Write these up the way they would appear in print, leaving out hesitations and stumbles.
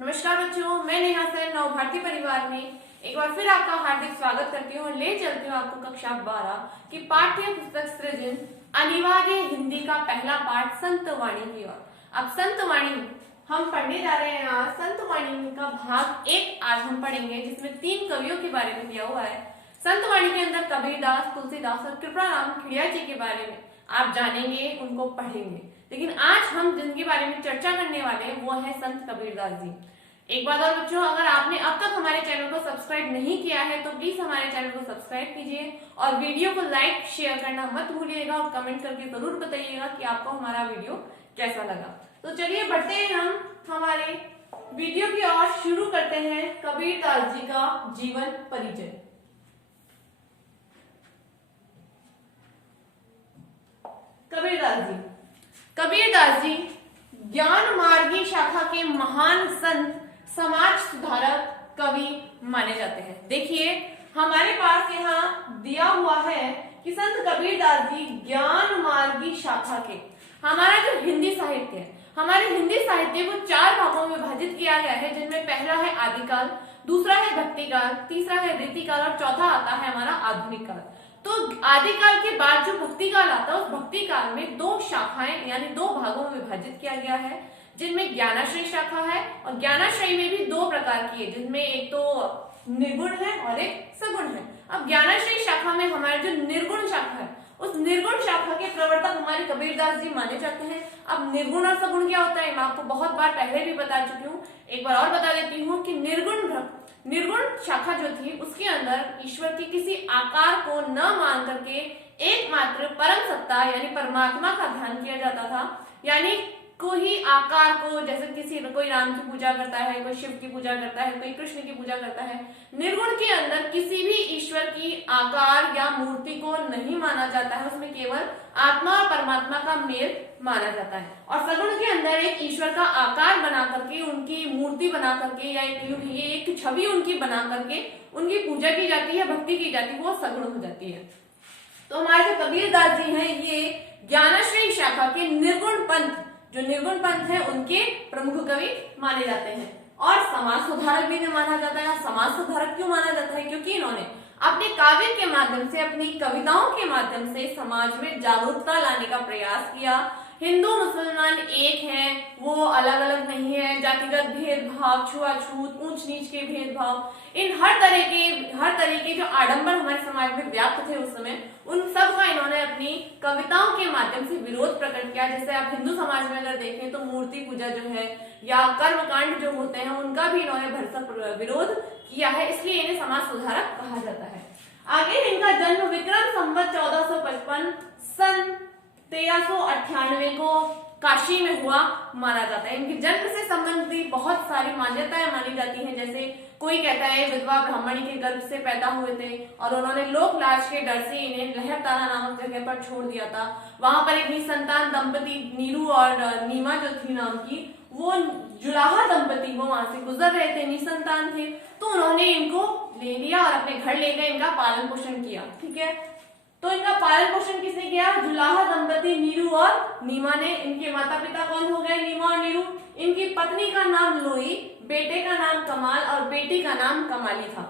नमस्कार बच्चों, मैं नेहा सैन नव भारतीय परिवार में एक बार फिर आपका हार्दिक स्वागत करती हूँ। ले चलती हूँ आपको कक्षा 12 की पाठ्य पुस्तक सृजन अनिवार्य हिंदी का पहला पाठ संत वाणी की ओर। अब संत वाणी हम पढ़ने जा रहे हैं। आज संत वाणी का भाग 1 आज हम पढ़ेंगे, जिसमें 3 कवियों के बारे में दिया हुआ है। संत वाणी के अंदर कबीरदास, तुलसीदास और कृपाराम खिड़िया जी के बारे में आप जानेंगे, उनको पढ़ेंगे। लेकिन आज हम जिनके बारे में चर्चा करने वाले हैं वो है संत कबीरदास जी। एक बात और बच्चों, अगर आपने अब तक हमारे चैनल को सब्सक्राइब नहीं किया है तो प्लीज हमारे चैनल को सब्सक्राइब कीजिए और वीडियो को लाइक शेयर करना मत भूलिएगा और कमेंट करके जरूर बताइएगा कि आपको हमारा वीडियो कैसा लगा। तो चलिए बढ़ते हैं हम हमारे वीडियो की ओर। शुरू करते हैं कबीरदास जी का जीवन परिचय। कबीरदास जी ज्ञान मार्गी शाखा के महान संत, समाज सुधारक, कवि माने जाते हैं। देखिए हमारे पास यहाँ दिया हुआ है कि संत कबीरदास जी ज्ञान मार्गी शाखा के, हमारा जो हिंदी साहित्य है, हमारे हिंदी साहित्य को 4 भागों में विभाजित किया गया है, जिनमें पहला है आदिकाल, दूसरा है भक्तिकाल, तीसरा है रीतिकाल और चौथा आता है हमारा आधुनिक काल। तो आदिकाल के बाद जो भक्तिकाल आता है, उस भक्तिकाल में 2 शाखाएं यानी 2 भागों में विभाजित किया गया है, जिनमें ज्ञानाश्रय शाखा है और ज्ञानाश्रय में भी 2 प्रकार की है, जिनमें एक तो निर्गुण है और एक सगुण है। अब ज्ञानाश्रय शाखा में हमारे जो निर्गुण शाखा है, उस निर्गुण शाखा के प्रवर्तक हमारे कबीरदास जी माने जाते हैं। अब निर्गुण और सगुण क्या होता है, मैं आपको बहुत बार पहले भी बता चुकी हूँ, एक बार और बता देती हूँ कि निर्गुण शाखा जो थी उसके अंदर ईश्वर की किसी आकार को न मान करके एकमात्र परम सत्ता यानी परमात्मा का ध्यान किया जाता था। यानी कोई आकार को, जैसे कोई राम की पूजा करता है, कोई शिव की पूजा करता है, कोई कृष्ण की पूजा करता है, निर्गुण के अंदर किसी भी ईश्वर की आकार या मूर्ति को नहीं माना जाता है, उसमें केवल आत्मा और परमात्मा का मेल माना जाता है। और सगुण के अंदर एक ईश्वर का आकार बना करके, उनकी मूर्ति बना करके या एक छवि उनकी बना करके उनकी पूजा की जाती है, भक्ति की जाती है, वो सगुण हो जाती है। तो हमारे जो कबीरदास जी हैं, ये ज्ञानाश्रय शाखा के निर्गुण पंथ, जो निर्गुण पंथ है, उनके प्रमुख कवि माने जाते हैं। और समाज सुधारक भी माना जाता है। समाज सुधारक क्यों माना जाता है? क्योंकि इन्होंने अपने काव्य के माध्यम से, अपनी कविताओं के माध्यम से समाज में जागरूकता लाने का प्रयास किया। हिंदू मुसलमान एक हैं, वो अलग अलग नहीं है। जातिगत भेदभाव, छुआछूत, ऊंच नीच के भेदभाव, इन हर तरह के जो आडंबर हमारे समाज में व्याप्त थे उस समय, उन सब का इन्होंने अपनी कविताओं के माध्यम से विरोध प्रकट किया। जैसे आप हिंदू समाज में अगर देखें तो मूर्ति पूजा जो है या कर्मकांड जो होते हैं, उनका भी इन्होंने भरसक विरोध किया है, इसलिए इन्हें समाज सुधारक कहा जाता है। आगे इनका जन्म विक्रम संवत 1455 सन 1398 को काशी में हुआ माना जाता है। इनके जन्म से संबंधित बहुत सारी मान्यताएं मानी जाती हैं। जैसे कोई कहता है विधवा ब्राह्मणी के गर्भ से पैदा हुए थे और उन्होंने लोक लाज के डर से इन्हें लहरतारा नामक जगह पर छोड़ दिया था। वहां पर एक निसंतान दंपति नीरू और नीमा जो थी नाम की, वो जुलाहा दंपति वो वहां से गुजर रहे थे, निसंतान थे, तो उन्होंने इनको ले लिया और अपने घर ले गए, इनका पालन पोषण किया। ठीक है, तो इनका पालन पोषण किसने किया? जुलाहा दंपति नीरू और नीमा ने। इनके माता पिता कौन हो गए? नीमा और नीरू। इनकी पत्नी का नाम लोई, बेटे का नाम कमाल और बेटी का नाम कमाली था।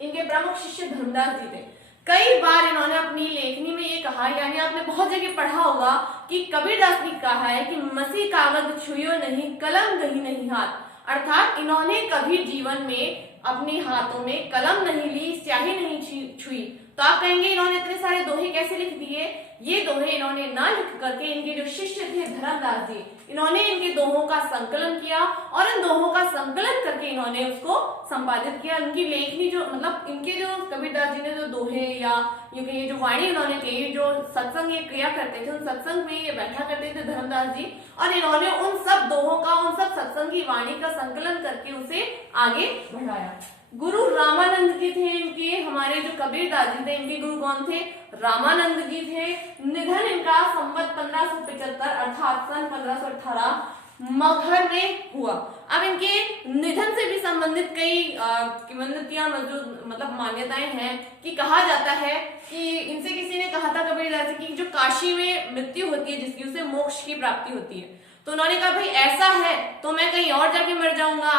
इनके प्रमुख शिष्य धर्मदास जी थे। कई बार इन्होंने अपनी लेखनी में ये कहा, यानी आपने बहुत जगह पढ़ा होगा कि कबीरदास ने कहा है कि मसी कागज छुयो नहीं, कलम गही नहीं हाथ। अर्थात इन्होंने कभी जीवन में अपने हाथों में कलम नहीं ली, स्याही नहीं छुई। तो आप कहेंगे इन्होंने इतने सारे दोहे कैसे लिख दिए? ये दोहे इन्होंने ना लिख करके इनके जो शिष्य थे धर्मदास जी, इन्होंने इनके दोहों का संकलन किया और इन दोहों का संकलन करके इन्होंने उसको संपादित किया। इनकी लेखनी जो मतलब इनके जो कबीरदास जी ने जो दोहे या ये जो वाणी इन्होंने कही, जो सत्संग ये क्रिया करते थे, उन सत्संग में ये बैठा करते थे धर्मदास जी, और इन्होंने उन सब दोहों का, उन सब सत्संग की वाणी का संकलन करके उसे आगे बढ़ाया। गुरु रामानंद जी थे इनके, हमारे जो कबीरदास जी थे इनके गुरु कौन थे? रामानंद जी थे। निधन इनका संवत 1575 अर्थात सन 1518 मगहर में हुआ। अब इनके निधन से भी संबंधित कई किंवदंतियां मौजूद, मतलब मान्यताएं हैं कि कहा जाता है कि इनसे किसी ने कहा था कबीरदास जी की जो काशी में मृत्यु होती है जिसकी, उसे मोक्ष की प्राप्ति होती है। तो उन्होंने कहा भाई ऐसा है तो मैं कहीं और जाके मर जाऊंगा,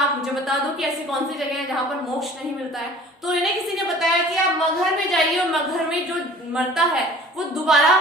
बता दो कि ऐसी कौन सी जगह है जहां पर मोक्ष नहीं मिलता है। तो इन्हें किसी ने बताया कि आप मगहर में जाइए और मगहर में जो मरता है वो दोबारा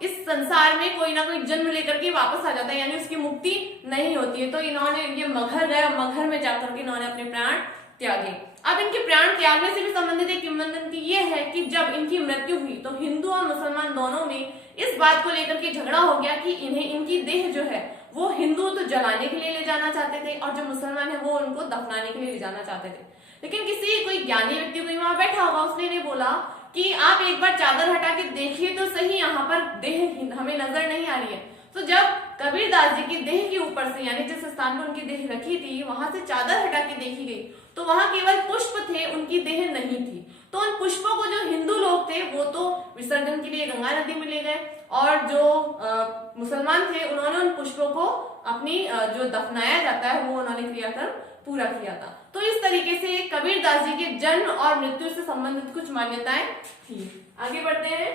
इस संसार में कोई ना कोई जन्म लेकर के वापस आ जाता है, यानी उसकी मुक्ति नहीं होती है। तो इन्होंने ये मगहर गए और मगहर में जाकर के इन्होंने अपने प्राण त्यागे। अब इनके प्राण त्यागने से भी संबंधित एक किंवदंती ये है कि जब इनकी मृत्यु हुई तो हिंदू और मुसलमान दोनों में इस बात को लेकर के झगड़ा हो गया कि इन्हें इनकी देह जो है वो हिंदू तो जलाने के लिए ले जाना चाहते थे और जो मुसलमान है वो उनको दफनाने के लिए ले जाना चाहते थे। लेकिन किसी कोई ज्ञानी व्यक्ति कोई वहां बैठा होगा, उसने इन्हें बोला कि आप एक बार चादर हटा के देखिए तो सही, यहाँ पर देह हमें नजर नहीं आ रही है। तो जब कबीरदास जी की देह के ऊपर से, यानी जिस स्थान पर उनकी देह रखी थी, वहां से चादर हटा के देखी गई तो वहां केवल पुष्प थे, उनकी देह नहीं थी। तो उन पुष्पों को जो हिंदू लोग थे वो तो विसर्जन के लिए गंगा नदी में ले गए और जो मुसलमान थे उन्होंने उन पुष्पों को अपनी जो दफनाया जाता है वो उन्होंने क्रियाक्रम पूरा किया था। तो इस तरीके से कबीरदास जी के जन्म और मृत्यु से संबंधित कुछ मान्यताएं थी। आगे बढ़ते हैं।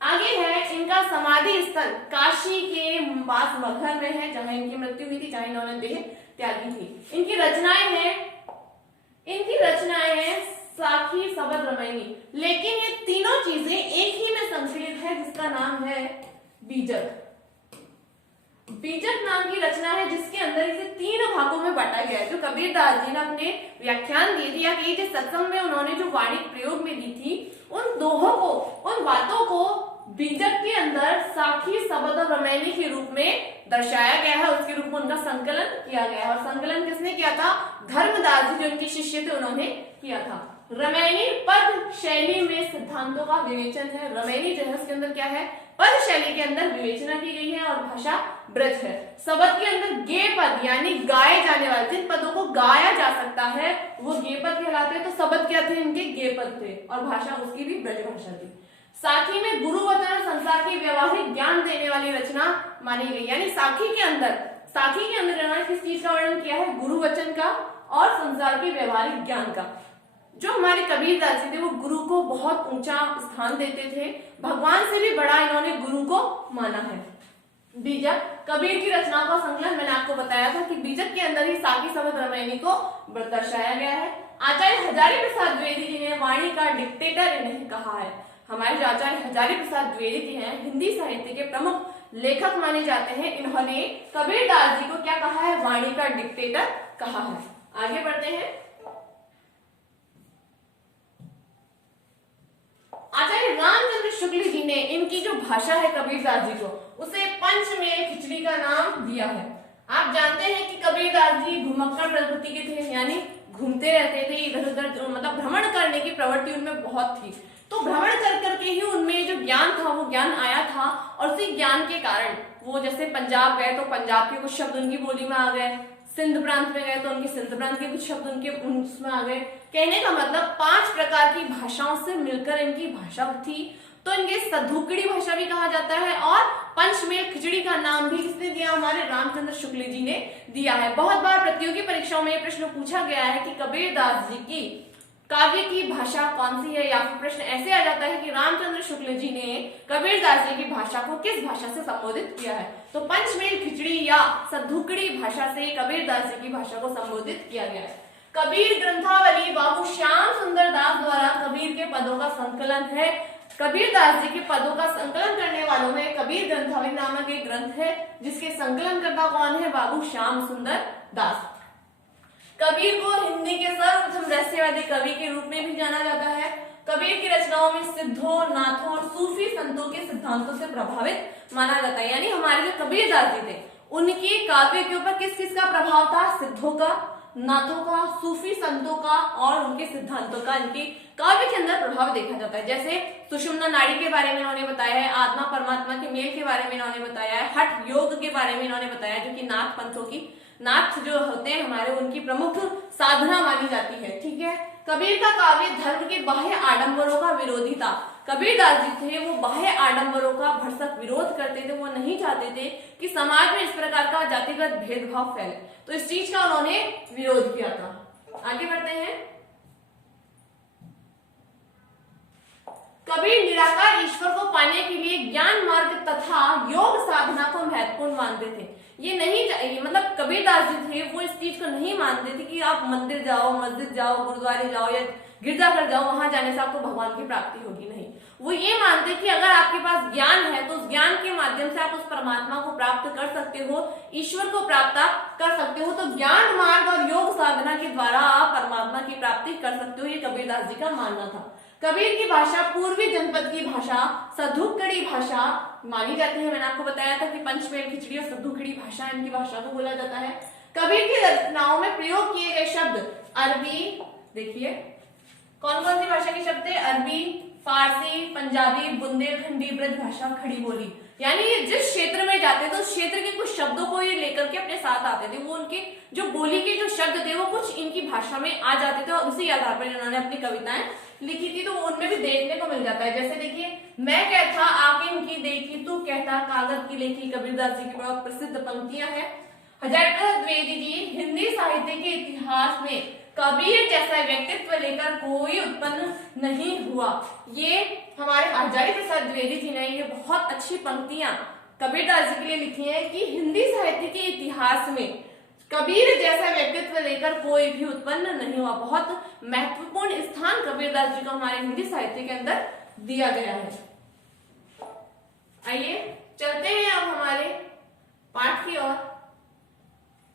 आगे है इनका समाधि स्थल काशी के पास मगहर में है, जहां इनकी मृत्यु हुई थी, जहां इन्होंने देह त्यागी थी। इनकी रचनाएं हैं साखी, सबद, रमैनी। लेकिन ये तीनों चीजें एक ही में संकलित है जिसका नाम है बीजक। बीजक नाम की रचना है जिसके अंदर इसे 3 भागों में बांटा गया है। जो कबीरदास जी ने अपने व्याख्यान दिए थे या कि जो सत्संग में उन्होंने जो वाणी प्रयोग में दी थी, उन दोहों को, उन बातों को बीजक के अंदर साखी, सबद और रमैनी के रूप में दर्शाया गया है। उसके रूप में उनका संकलन किया गया है। और संकलन किसने किया था? धर्मदास जी जो उनके शिष्य थे उन्होंने किया था। रमैनी पद शैली में सिद्धांतों का विवेचन है। रमैनी जो है उसके अंदर क्या है? पद शैली के अंदर विवेचना की गई है और भाषा ब्रज है। सबद के अंदर गे पद यानी गाए जाने वाले, जिन पदों को गाया जा सकता है वो गे पद कहलाते हैं। तो सबद क्या थे? इनके गे पद थे और भाषा उसकी भी ब्रज भाषा थी। साखी में गुरु वचन और संसार के व्यवहारिक ज्ञान देने वाली रचना मानी गई। यानी साखी के अंदर इन्होंने किस चीज का वर्णन किया है? गुरु वचन का और संसार के व्यवहारिक ज्ञान का। जो हमारे कबीरदास जी थे वो गुरु को बहुत ऊंचा स्थान देते थे, भगवान से भी बड़ा इन्होंने गुरु को माना है। बीजक कबीर की रचनाओं का संकलन मैंने आपको बताया था कि बीजक के अंदर ही साखी, सबद, रमैनी को दर्शाया गया है। आचार्य हजारी प्रसाद द्विवेदी जी ने वाणी का डिक्टेटर इन्हें कहा है। हमारे जो आचार्य हजारी प्रसाद द्विवेदी जी हैं हिंदी साहित्य के प्रमुख लेखक माने जाते हैं। इन्होंने कबीरदास जी को क्या कहा है? वाणी का डिक्टेटर कहा है। आगे बढ़ते हैं। आचार्य रामचंद्र शुक्ल जी ने इनकी जो भाषा है कबीरदास जी को, उसे पंचमेल खिचड़ी का नाम दिया है। आप जानते हैं कि कबीरदास जी घुमक्कड़ प्रवृत्ति के थे, यानी घूमते रहते थे इधर उधर, मतलब भ्रमण करने की प्रवृत्ति उनमें बहुत थी। तो भ्रमण कर करके ही उनमें जो ज्ञान था वो ज्ञान आया था और उसी ज्ञान के कारण वो जैसे पंजाब गए तो पंजाब के कुछ शब्द उनकी बोली में आ गए, सिंध प्रांत में गए तो उनके सिंध प्रांत के कुछ शब्द उनके उसमें आ गए। कहने का मतलब 5 प्रकार की भाषाओं से मिलकर इनकी भाषा थी। तो इनके सधुकड़ी भाषा भी कहा जाता है और पंचमेल खिचड़ी का नाम भी किसने दिया? हमारे रामचंद्र शुक्ल जी ने दिया है। बहुत बार प्रतियोगी परीक्षाओं में प्रश्न पूछा गया है कि कबीरदास जी की काव्य की भाषा कौन सी है, या फिर प्रश्न ऐसे आ जाता है कि रामचंद्र शुक्ल जी ने कबीरदास जी की भाषा को किस भाषा से संबोधित किया है। तो पंचमेल खिचड़ी या सधुकड़ी भाषा से कबीरदास जी की भाषा को संबोधित किया गया है। कबीर ग्रंथावली बाबू श्याम सुंदर दास द्वारा कबीर के पदों का संकलन है। कबीरदास जी के पदों का संकलन करने वालों में कबीर ग्रंथावली नामक एक ग्रंथ है जिसके संकलनकर्ता कौन है? बाबू श्याम सुंदर दास। कबीर को हिंदी के सर्वप्रथम रहस्यवादी कवि के रूप में भी जाना जाता है। कबीर की रचनाओं में सिद्धों, नाथों और सूफी संतों के सिद्धांतों से प्रभावित माना जाता है। यानी हमारे जो कबीरदास जी थे उनकी काव्य के ऊपर किस किस का प्रभाव था? सिद्धों का, नाथों का, सूफी संतों का और उनके सिद्धांतों का इनकी काव्य के अंदर प्रभाव देखा जाता है। जैसे सुषुम्ना नाड़ी के बारे में इन्होंने बताया है, आत्मा परमात्मा के मेल के बारे में इन्होंने बताया है, हठ योग के बारे में इन्होंने बताया जो कि नाथ पंथों की, नाथ जो होते हैं हमारे उनकी प्रमुख साधना मानी जाती है। ठीक है। कबीर का काव्य धर्म के बाह्य आडंबरों का विरोधी था। कबीरदास जी थे वो बाह्य आडंबरों का भरसक विरोध करते थे। वो नहीं चाहते थे कि समाज में इस प्रकार का जातिगत भेदभाव फैले, तो इस चीज का उन्होंने विरोध किया था। आगे बढ़ते हैं। कबीर निराकार ईश्वर को पाने के लिए ज्ञान मार्ग तथा तथा योग साधना को महत्वपूर्ण मानते थे। ये नहीं मतलब कबीरदास जी थे वो इस चीज को नहीं मानते थे कि आप मंदिर जाओ, मस्जिद जाओ, गुरुद्वारे जाओ या गिरजाघर जाओ, वहां जाने से आपको भगवान की प्राप्ति होगी। नहीं, वो ये मानते कि अगर आपके पास ज्ञान है तो उस ज्ञान के माध्यम से आप उस परमात्मा को प्राप्त कर सकते हो, ईश्वर को प्राप्त कर सकते हो। तो ज्ञान मार्ग और योग साधना के द्वारा आप परमात्मा की प्राप्ति कर सकते हो, ये कबीरदास जी का मानना था। कबीर की भाषा पूर्वी जनपद की भाषा सधुकड़ी भाषा मानी जाती है। मैंने आपको बताया था कि पंचमेल खिचड़ी और सधुकड़ी भाषा इनकी भाषा को बोला जाता है। कबीर की रचनाओं में प्रयोग किए गए शब्द अरबी, देखिए कौन कौन सी भाषा के शब्द थे, अरबी, फारसी, पंजाबी, बुंदेलखंडी, ब्रज भाषा, खड़ी बोली। यानी ये जिस क्षेत्र में जाते थे उस क्षेत्र के कुछ शब्दों को ये लेकर के अपने साथ आते थे। वो उनके जो बोली के जो शब्द थे वो कुछ इनकी भाषा में आ जाते थे और उसी आधार पर इन्होंने अपनी कविताएं लिखी थी। तो उनमें भी देखने को मिल जाता है। जैसे देखिए, मैं कहता आंखें इनकी देखी, तू कहता कागज की लेखी, कबीरदास जी की बहुत प्रसिद्ध पंक्तियां हैं। हजारीप्रसाद द्विवेदी जी हिंदी साहित्य के इतिहास में कबीर जैसा व्यक्तित्व लेकर कोई उत्पन्न नहीं हुआ। ये हमारे हजारीप्रसाद द्विवेदी जी ने ये बहुत अच्छी पंक्तियां कबीरदास जी के लिए लिखी हैं कि हिंदी साहित्य के इतिहास में कबीर जैसा व्यक्तित्व लेकर कोई भी उत्पन्न नहीं हुआ। बहुत महत्वपूर्ण स्थान कबीरदास जी को हमारे हिंदी साहित्य के अंदर दिया गया है। आइए चलते हैं अब हमारे पाठ की ओर।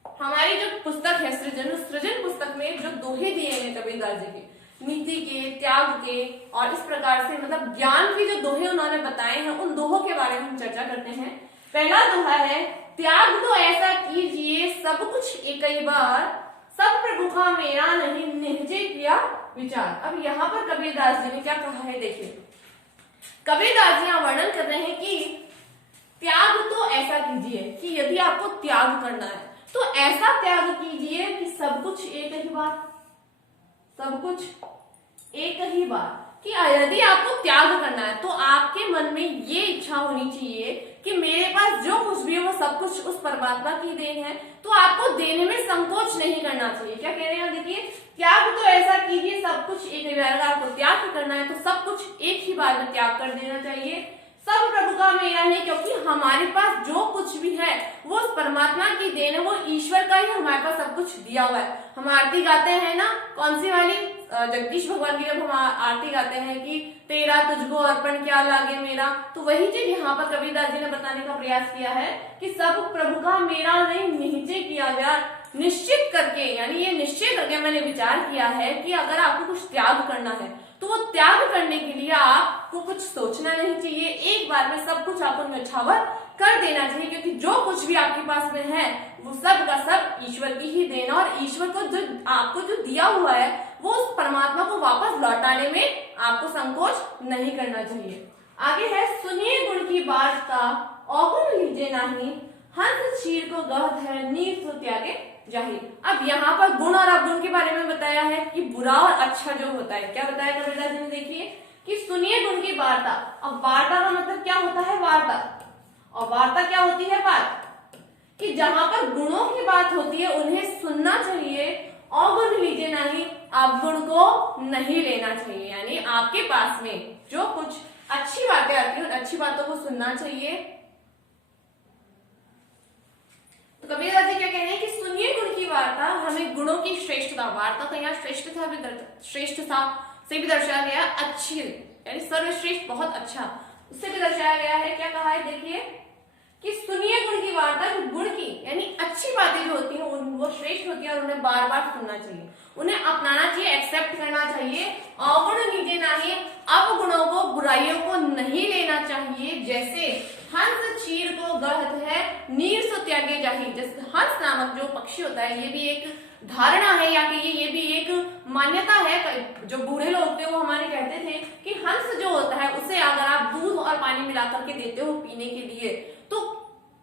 हमारी जो पुस्तक है सृजन पुस्तक में जो दोहे दिए हैं कबीरदास जी के, नीति के, त्याग के और इस प्रकार से मतलब ज्ञान के जो दोहे उन्होंने बताए हैं, उन दोहों के बारे में हम चर्चा करते हैं। पहला दोहा है, त्याग तो ऐसा कीजिए सब कुछ एक ही बार, सब प्रभु का मेरा नहीं निहजे किया विचार। अब यहाँ पर कबीरदास जी ने क्या कहा है, देखिए कबीरदास जी यहाँ वर्णन कर रहे हैं कि त्याग तो ऐसा कीजिए कि यदि आपको त्याग करना है तो ऐसा त्याग कीजिए कि सब कुछ एक ही बार, सब कुछ एक ही बार। कि यदि आपको त्याग करना है तो आपके मन में ये इच्छा होनी चाहिए कि मेरे पास जो कुछ भी है वो सब कुछ उस परमात्मा की देन है, तो आपको देने में संकोच नहीं करना चाहिए। क्या कह रहे हैं, देखिए त्याग तो ऐसा कीजिए सब कुछ एक ही बार। अगर आपको त्याग करना है तो सब कुछ एक ही बार में त्याग कर देना चाहिए। सब प्रभु का मेरा नहीं, क्योंकि हमारे पास जो कुछ भी है वो परमात्मा की देन है, वो ईश्वर का ही हमारे पास सब कुछ दिया हुआ है। हम आरती गाते हैं ना, कौन सी वाली, जगदीश भगवान की जब हम आरती गाते हैं कि तेरा तुझको अर्पण क्या लागे मेरा, तो वही चीज यहाँ पर कबीरदास जी ने बताने का प्रयास किया है कि सब प्रभु का मेरा नहीं निश्चय किया गया, निश्चित करके, यानी ये निश्चय करके मैंने विचार किया है कि अगर आपको कुछ त्याग करना है तो वो त्याग करने के लिए आपको कुछ सोचना नहीं चाहिए, एक बार में सब कुछ आपको न्यौछावर कर देना चाहिए, क्योंकि जो कुछ भी आपके पास में है वो सब का सब ईश्वर की ही देना, और ईश्वर को जो आपको जो दिया हुआ है वो उस परमात्मा को वापस लौटाने में आपको संकोच नहीं करना चाहिए। आगे है, सुनिए गुण की वार्ता अवगुण लीजिए नहीं, हंस चीर को गहत है नीर तो त्यागे जाहिर। अब यहाँ पर गुण और अवगुण के बारे में बताया है कि बुरा और अच्छा जो होता है। क्या बताया कबीरदास जी ने, देखिए कि सुनिए गुण की वार्ता। अब वार्ता का मतलब क्या होता है, वार्ता, और वार्ता क्या होती है, बात, कि जहां पर गुणों की बात होती है उन्हें सुनना चाहिए, अवगुण लीजिए नहीं, अवगुण को नहीं लेना चाहिए। यानी आपके पास में जो कुछ अच्छी बातें आती है उन अच्छी बातों को सुनना चाहिए। तो कबीरदास जी क्या कह रहे हैं कि सुनिए गुण की वार्ता, हमें गुणों की श्रेष्ठता, वार्ता तो यहाँ श्रेष्ठता से भी दर्शाया गया, अच्छी यानी सर्वश्रेष्ठ, बहुत अच्छा, उससे भी दर्शाया गया है। क्या कहा है, देखिए कि सुनिए गुण की वार्ता, गुण की यानी अच्छी बातें जो होती हैं वो श्रेष्ठ होती है और उन्हें बार बार सुनना चाहिए, उन्हें अपनाना चाहिए, एक्सेप्ट करना चाहिए। अवगुण लीजिए नहीं, अवगुणों को, बुराइयों को नहीं लेना चाहिए। जैसे हंस चीर को गढ़त है नीर सो त्यागे जाही। जैसे हंस नामक जो पक्षी होता है, ये भी एक धारणा है या कि ये भी एक मान्यता है। जो बूढ़े लोग थे वो हमारे कहते थे कि हंस जो होता है उसे अगर आप दूध और पानी मिला करके देते हो पीने के लिए, तो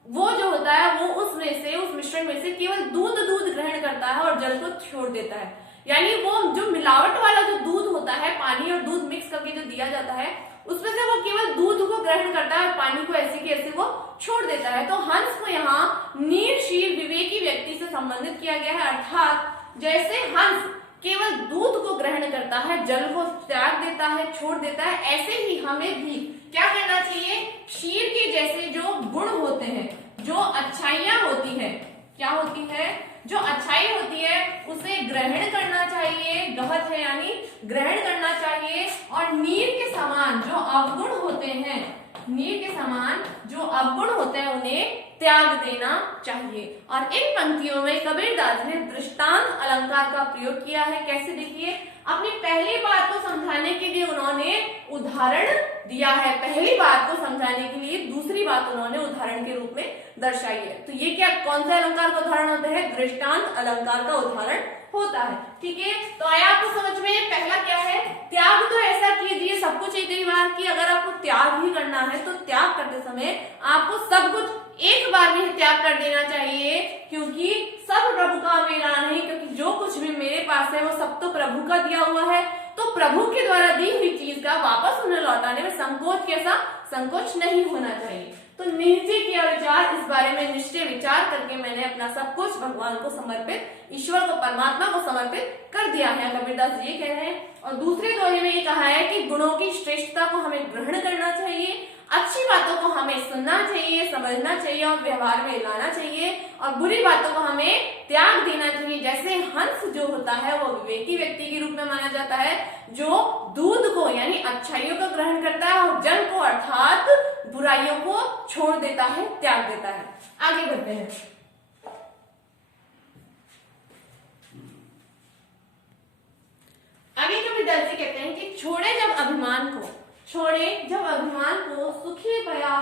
वो जो होता है वो उसमें से, उस मिश्रण में से केवल दूध ग्रहण करता है और जल को छोड़ देता है। यानी वो जो मिलावट वाला जो दूध होता है, पानी और दूध मिक्स करके जो दिया जाता है, उसमें से वो केवल दूध को ग्रहण करता है और पानी को ऐसे की ऐसे वो छोड़ देता है। तो हंस को यहाँ नीरशील विवेकी व्यक्ति से संबंधित किया गया है, अर्थात जैसे हंस केवल दूध को ग्रहण करता है, जल को त्याग देता है, छोड़ देता है, ऐसे ही हमें भी क्या करना चाहिए, शीर के जैसे जो गुण होते हैं, जो अच्छाइयां होती है, क्या होती है, जो अच्छाई होती है उसे ग्रहण करना चाहिए, गहत है यानी ग्रहण करना चाहिए, और नीर के समान जो अवगुण होते हैं, नीर के समान जो अवगुण होते हैं उन्हें त्याग देना चाहिए। और इन पंक्तियों में कबीरदास ने दृष्टांत अलंकार का प्रयोग किया है। कैसे, देखिए, अपनी पहली बात को समझाने के लिए उन्होंने उदाहरण दिया है, पहली बात को समझाने के लिए दूसरी बात उन्होंने उदाहरण के रूप में दर्शाई है। तो ये क्या, कौन से अलंकार का उदाहरण होता है, दृष्टांत अलंकार का उदाहरण होता है। ठीक है, तो आया आपको समझ में, पहला क्या है, त्याग तो ऐसा कीजिए सब कुछ एक ही बार कि अगर आपको त्याग ही करना है तो त्याग करते समय आपको सब कुछ एक बार में त्याग कर देना चाहिए, क्योंकि सब प्रभु का मेरा नहीं, क्योंकि जो कुछ भी मेरे पास है वो सब तो प्रभु का दिया हुआ है। तो प्रभु के द्वारा दी हुई चीज का वापस उन्हें लौटाने में संकोच, कैसा संकोच नहीं होना चाहिए। तो निश्चय किया विचार, इस बारे में निश्चय विचार करके मैंने अपना सब कुछ भगवान को समर्पित, ईश्वर को, परमात्मा को समर्पित कर दिया है, कबीरदास जी ये कह रहे हैं। और दूसरे दोहे में ये कहा है कि गुणों की श्रेष्ठता को हमें ग्रहण करना चाहिए, अच्छी बातों को हमें सुनना चाहिए, समझना चाहिए और व्यवहार में लाना चाहिए, और बुरी बातों को हमें त्याग देना चाहिए। जैसे हंस जो होता है वो विवेकी व्यक्ति के रूप में माना जाता है, जो दूध को यानी अच्छाइयों को ग्रहण करता है और जल को अर्थात बुराइयों को छोड़ देता है, त्याग देता है। आगे बढ़ते हैं। आगे कबीरदास जी कहते हैं कि छोड़े जब अभिमान को, छोड़े जब अभिमान को, सुखी भया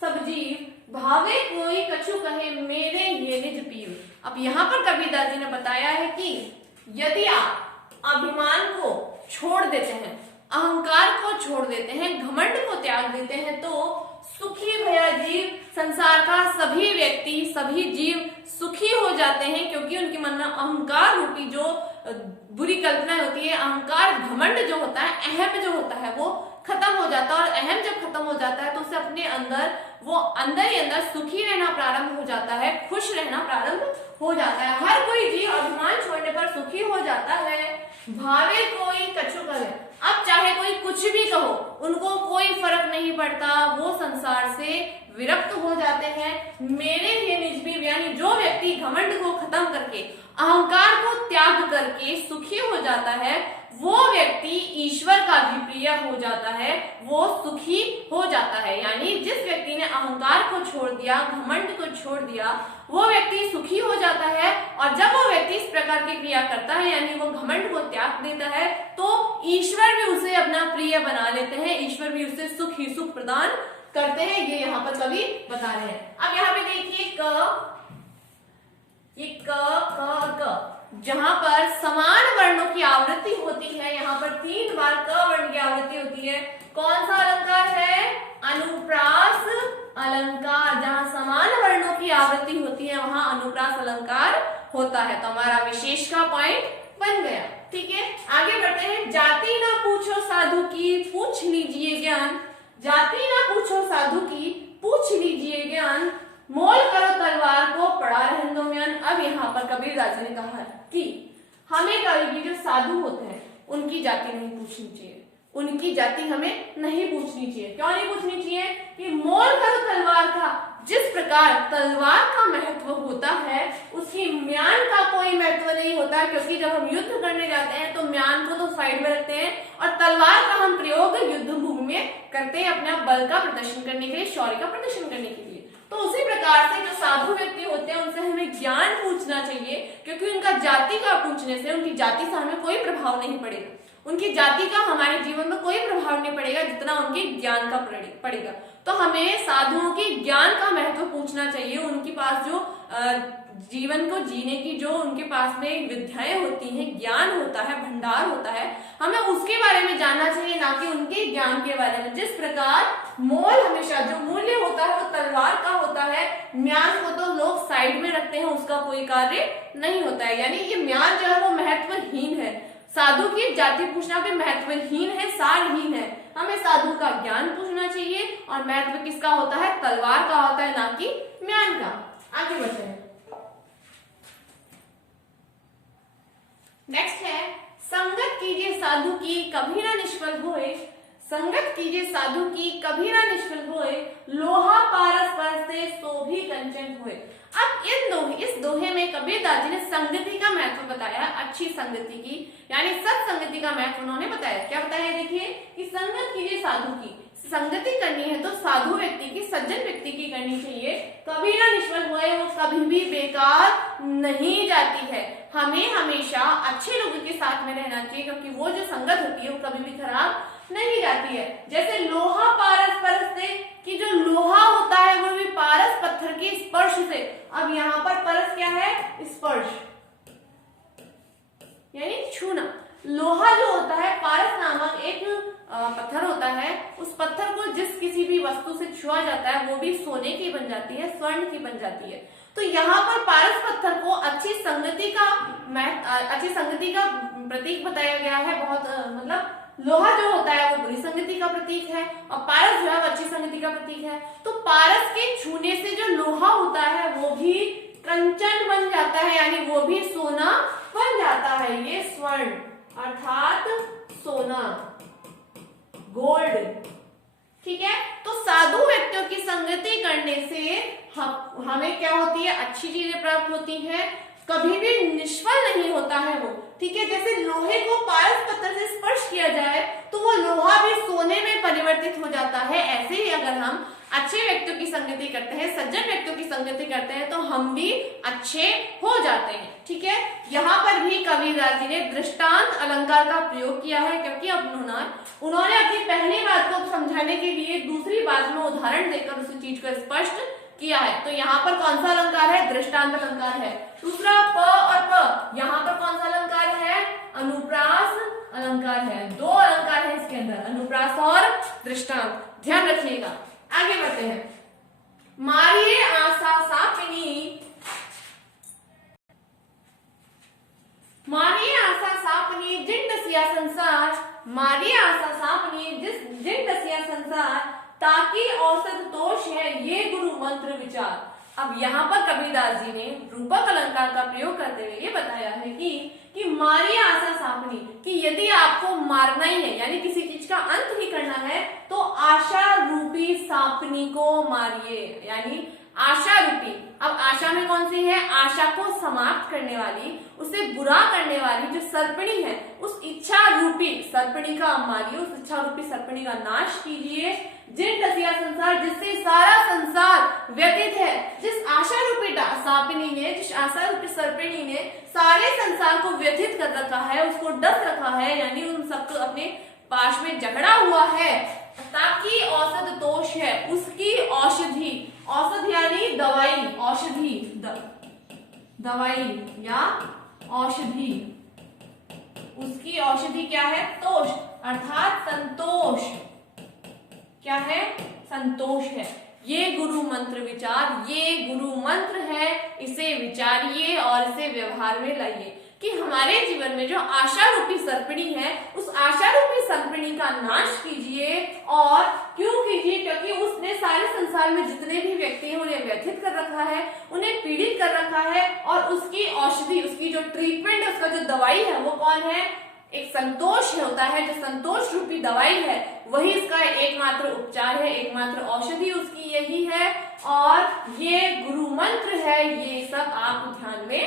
सब जीव, भावे कोई कछु कहे मेरे ये निज पीव। अब यहाँ पर कबीरदास जी ने बताया है कि यदि आप अभिमान को छोड़ देते हैं, अहंकार को छोड़ देते हैं, घमंड को त्याग देते हैं, तो सुखी भया जीव, संसार का सभी व्यक्ति, सभी जीव सुखी हो जाते हैं, क्योंकि उनके मन में अहंकार रूपी जो बुरी कल्पना होती है, अहंकार घमंड जो होता है, अहम जो होता है वो खत्म हो जाता है। और अहम जब खत्म हो जाता है तो उसे अपने अंदर, वो अंदर ही अंदर सुखी रहना प्रारंभ हो जाता है, खुश रहना प्रारंभ हो जाता है। हर कोई जीव अभिमान छोड़ने पर सुखी हो जाता है। भावे कोई कछु कहे, अब चाहे कोई कुछ भी कहो, उनको कोई फर्क नहीं पड़ता, वो संसार से विरक्त हो जाते हैं। मेरे लिए निज भी, यानी जो व्यक्ति घमंड को खत्म करके, अहंकार को त्याग करके सुखी हो जाता है, वो व्यक्ति ईश्वर का भी प्रिय हो जाता है, वो सुखी हो जाता है। यानी जिस व्यक्ति ने अहंकार को छोड़ दिया, घमंड को छोड़ दिया, वो व्यक्ति सुखी हो जाता है। और जब वो व्यक्ति इस प्रकार की क्रिया करता है, यानी वो घमंड को त्याग देता है, तो ईश्वर भी उसे अपना प्रिय बना लेते हैं, ईश्वर भी उसे सुख ही सुख प्रदान करते हैं। ये यहाँ पर कवि बता रहे हैं। अब यहाँ पे देखिए क जहां पर समान वर्णों की आवृत्ति होती है, यहाँ पर 3 बार क वर्ण की आवृत्ति होती है। कौन सा अलंकार है, अनुप्रास अलंकार। जहां समान वर्णों की आवृत्ति होती है वहां अनुप्रास अलंकार होता है। तो हमारा विशेष का पॉइंट बन गया। ठीक है, आगे बढ़ते हैं। जाति ना पूछो साधु की, पूछ लीजिए ज्ञान। जाति ना पूछो साधु की, पूछ लीजिए ज्ञान। मोल करो तलवार को, पड़ा रहने दो म्यान। अब यहाँ पर कबीरदास जी ने कहा है कि हमें कभी भी जो साधु होते हैं उनकी जाति नहीं पूछनी चाहिए, उनकी जाति हमें नहीं पूछनी चाहिए। क्यों नहीं पूछनी चाहिए? कि मोल करो तलवार का, जिस प्रकार तलवार का महत्व होता है उसकी म्यान का कोई महत्व नहीं होता, क्योंकि जब हम युद्ध करने जाते हैं तो म्यान को तो साइड में रखते हैं और तलवार का हम प्रयोग युद्ध भूमि में करते हैं अपने बल का प्रदर्शन करने के लिए, शौर्य का प्रदर्शन करने के लिए। तो उसी प्रकार से जो साधु व्यक्ति होते हैं उनसे हमें ज्ञान पूछना चाहिए, क्योंकि उनका जाति का पूछने से उनकी जाति से हमें कोई प्रभाव नहीं पड़ेगा, उनकी जाति का हमारे जीवन में कोई प्रभाव नहीं पड़ेगा जितना उनके ज्ञान का पड़ेगा। तो हमें साधुओं के ज्ञान का महत्व पूछना चाहिए, उनके पास जो जीवन को जीने की जो उनके पास में विद्याएं होती हैं, ज्ञान होता है, भंडार होता है, हमें उसके बारे में जानना चाहिए, ना कि उनके ज्ञान के बारे में। जिस प्रकार मोल हमेशा जो मूल्य होता है वो तलवार का होता है, म्यान को तो लोग साइड में रखते हैं, उसका कोई कार्य नहीं होता है। यानी ये म्यान जो है वो महत्वहीन है, साधु की जाति पूछना भी महत्वहीन है, सारहीन है। हमें साधु का ज्ञान पूछना चाहिए और महत्व किसका होता है? तलवार का होता है, ना कि म्यान का। आगे बढ़ते हैं। नेक्स्ट है, संगत कीजिए साधु की कभी ना निष्फल होए। संगत कीजिए साधु की कभी ना निष्फल होए, लोहा पारस कंचन हुए। अब इस दोहे में कबीरदास जी ने संगति का महत्व बताया, अच्छी संगति की, यानी सत्संगति का महत्व उन्होंने बताया। क्या बताया? देखिए कि संगत कीजिए साधु की, संगति करनी है तो साधु व्यक्ति की, सज्जन व्यक्ति की करनी चाहिए। कभी ना निष्फल हुए, वो कभी भी बेकार नहीं जाती है। हमें हमेशा अच्छे लोगों के साथ में रहना चाहिए, क्योंकि वो जो संगत होती है वो कभी भी खराब नहीं जाती है। जैसे लोहा पारस परस से, कि जो लोहा होता है वो भी पारस पत्थर के स्पर्श से। अब यहाँ पर परस क्या है? स्पर्श, यानी छूना। लोहा जो होता है, पारस नामक एक पत्थर होता है, उस पत्थर को जिस किसी भी वस्तु से छुआ जाता है वो भी सोने की बन जाती है, स्वर्ण की बन जाती है। तो यहाँ पर पारस पत्थर को अच्छी संगति का प्रतीक बताया गया है। बहुत मतलब लोहा जो होता है वो बुरी संगति का प्रतीक है और पारस जो है वो अच्छी संगति का प्रतीक है। तो पारस के छूने से जो लोहा होता है वो भी कंचन बन जाता है, यानी वो भी सोना बन जाता है। ये स्वर्ण अर्थात सोना, गोल्ड। ठीक है, तो साधु व्यक्तियों की संगति करने से हमें क्या होती है? अच्छी चीजें प्राप्त होती हैं, कभी भी निष्फल नहीं होता है वो। ठीक है, जैसे लोहे को पारस पत्थर से स्पर्श किया जाए तो वो लोहा भी सोने में परिवर्तित हो जाता है। ऐसे ही अगर हम अच्छे व्यक्तियों की संगति करते हैं, सज्जन व्यक्तियों की संगति करते हैं तो हम भी अच्छे हो जाते हैं। ठीक है, यहाँ पर भी कबीरदास जी ने दृष्टांत अलंकार का प्रयोग किया है, क्योंकि अब उन्होंने अपनी पहली बात को समझाने के लिए दूसरी बात में उदाहरण देकर उस चीज को स्पष्ट किया है। तो यहाँ पर कौन सा अलंकार है? दृष्टांत अलंकार है। दूसरा प और प, यहाँ पर कौन सा अलंकार है? अनुप्रास अलंकार है। दो अलंकार है इसके अंदर, अनुप्रास और दृष्टांत, ध्यान रखिएगा। आगे बढ़ते हैं। मारिए आशा सापिनी, मारिए आशा सापनी जिन डसिया संसार, मारिए आशा सापनी जिन डसिया संसार, ताकि औसत दोष है ये गुरु मंत्र विचार। अब यहाँ पर कबीरदास जी ने रूपक अलंकार का प्रयोग करते हुए ये बताया है कि मारिए आशा सापनी, कि यदि आपको मारना ही है, यानी किसी चीज का अंत ही करना है, तो आशा रूपी सापनी को मारिए, यानी आशा रूपी। अब आशा में कौन सी है? आशा को समाप्त करने वाली, उसे बुरा करने वाली जो सर्पणी है, उस इच्छा रूपी सर्पणी का मारिए, उस इच्छा रूपी सर्पणी का नाश कीजिए। जिन डसिया संसार, जिससे सारा संसार व्यतीत है, जिस आशा रूपी सापिनी ने, जिस आशा रूपी सर्पिणी ने सारे संसार को व्यथित कर रखा है, उसको डस रखा है, यानी उन सबको अपने पास में जकड़ा हुआ है, ताकि औषध दोष है उसकी औषधि, औषध यानी दवाई, औषधि दवाई या औषधि, उसकी औषधि क्या है? तोष, अर्थात संतोष। क्या है? संतोष है। ये गुरु मंत्र विचार, ये गुरु मंत्र है, इसे विचारिए और इसे व्यवहार में लाइए कि हमारे जीवन में जो आशा रूपी सर्पिणी है, उस आशा रूपी सर्पिणी का नाश कीजिए। और क्यों कीजिए? क्योंकि उसने सारे संसार में जितने भी व्यक्ति हैं उन्हें व्यथित कर रखा है, उन्हें पीड़ित कर रखा है, और उसकी औषधि, उसकी जो ट्रीटमेंट है, उसका जो दवाई है वो कौन है? एक संतोष होता है, जो संतोष रूपी दवाई है वही इसका एकमात्र उपचार है, एकमात्र औषधि उसकी यही है। और ये गुरु मंत्र है, ये सब आप ध्यान में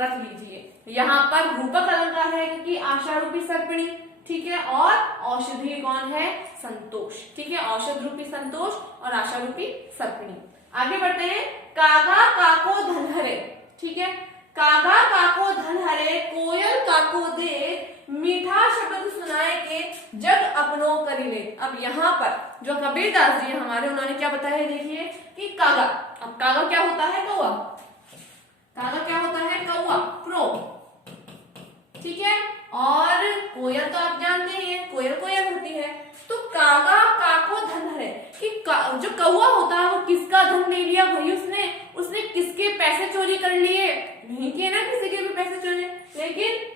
रख लीजिए। यहाँ पर रूपक अलंकार है क्योंकि आशा रूपी सर्पिणी, ठीक है, और औषधि कौन है? संतोष। ठीक है, औषध रूपी संतोष और आशा रूपी सर्पिणी। आगे बढ़ते हैं। कागा काको धन हरे, ठीक है, कागा काको धन हरे, कोयल काको दे, मीठा शब्द सुनाए के जग अपनो करिले। अब यहाँ पर जो कबीरदास जी हमारे, उन्होंने क्या बताया? देखिए कि कागा, अब कागा क्या होता है? कौवा। कागा क्या होता है? कौवा, क्रो, ठीक है। और कोयल तो आप जानते ही हैं, कोयल कोयल होती है। तो कागा काको धन हरे, कि जो कौवा होता है वो किसका धन ले लिया भाई? उसने किसके पैसे चोरी कर लिए? नहीं किए ना किसी के भी पैसे चोरी, लेकिन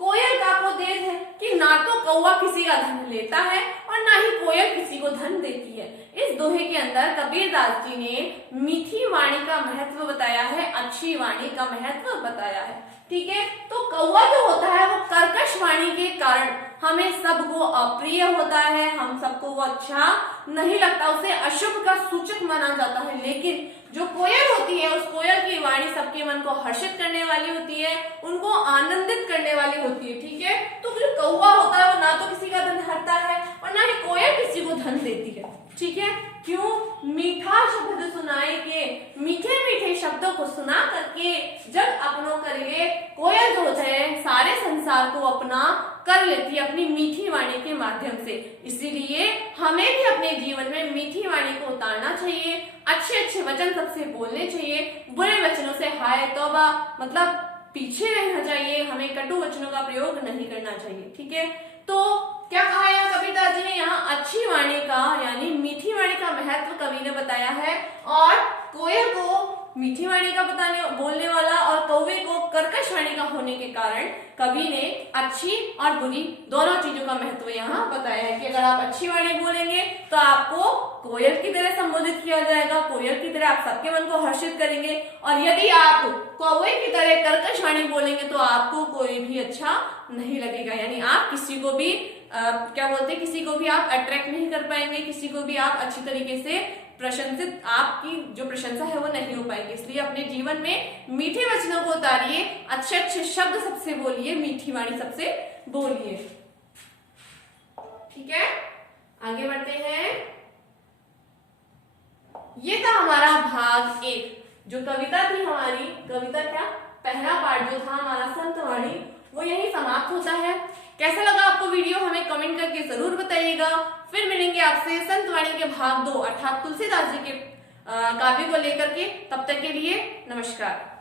कोयल काको दे है कि ना तो कौवा किसी का धन लेता है और ना ही कोयल किसी को धन देती है। इस दोहे के अंदर कबीरदास जी ने मीठी वाणी का महत्व बताया है, अच्छी वाणी का महत्व बताया है। ठीक है, तो कौवा जो होता है वो कर्कश वाणी के कारण हमें सबको अप्रिय होता है, हम सबको वो अच्छा नहीं लगता, उसे अशुभ का सूचक माना जाता है। लेकिन जो कोयल होती है, उस कोयल की वाणी सबके मन को हर्षित करने वाली होती है, उनको आनंदित करने वाली होती है। ठीक है, तो जो कौवा होता है वो ना तो किसी का धन हरता है और ना ही कोयल किसी को धन देती है। ठीक है, क्यों? मीठा शब्द सुनाए के, मीठे मीठे शब्दों को सुना करके जब अपनों कर लिए कोयल जो है सारे संसार को अपना कर लेती है अपनी मीठी वाणी के माध्यम से। इसीलिए हमें भी अपने जीवन में मीठी वाणी को उतारना चाहिए, अच्छे अच्छे वचन सबसे बोलने चाहिए, बुरे वचनों से हाय तौबा मतलब पीछे रहना चाहिए, हमें कटु वचनों का प्रयोग नहीं करना चाहिए। ठीक है, तो क्या कहा यहाँ कविता जी ने? यहाँ अच्छी वाणी का यानी मीठी वाणी का महत्व कवि ने बताया है, और कोयल को मीठी वाणी का बोलने वाला और कौवे को कर्कश वाणी का होने के कारण कवि ने अच्छी और बुरी दोनों चीजों का महत्व यहाँ बताया है कि अगर आप अच्छी वाणी बोलेंगे तो आपको कोयल की तरह संबोधित किया जाएगा, कोयल की तरह आप सबके मन को हर्षित करेंगे, और यदि आप कौवे की तरह कर्कश वाणी बोलेंगे तो आपको कोई भी अच्छा नहीं लगेगा, यानी आप किसी को भी क्या बोलते हैं, किसी को भी आप अट्रैक्ट नहीं कर पाएंगे, किसी को भी आप अच्छी तरीके से प्रशंसित, आपकी जो प्रशंसा है वो नहीं हो पाएगी। इसलिए अपने जीवन में मीठे वचनों को उतारिए, अच्छे अच्छे शब्द सबसे बोलिए, मीठी वाणी सबसे बोलिए। ठीक है, आगे बढ़ते हैं। ये था हमारा भाग 1, जो कविता थी हमारी, कविता क्या पहला पार्ट जो था हमारा संतवाणी, वो यही समाप्त होता है। कैसा लगा आपको वीडियो हमें कमेंट करके जरूर बताइएगा। फिर मिलेंगे आपसे संतवाणी के भाग 2 अर्थात तुलसीदास जी के काव्य को लेकर के। तब तक के लिए नमस्कार।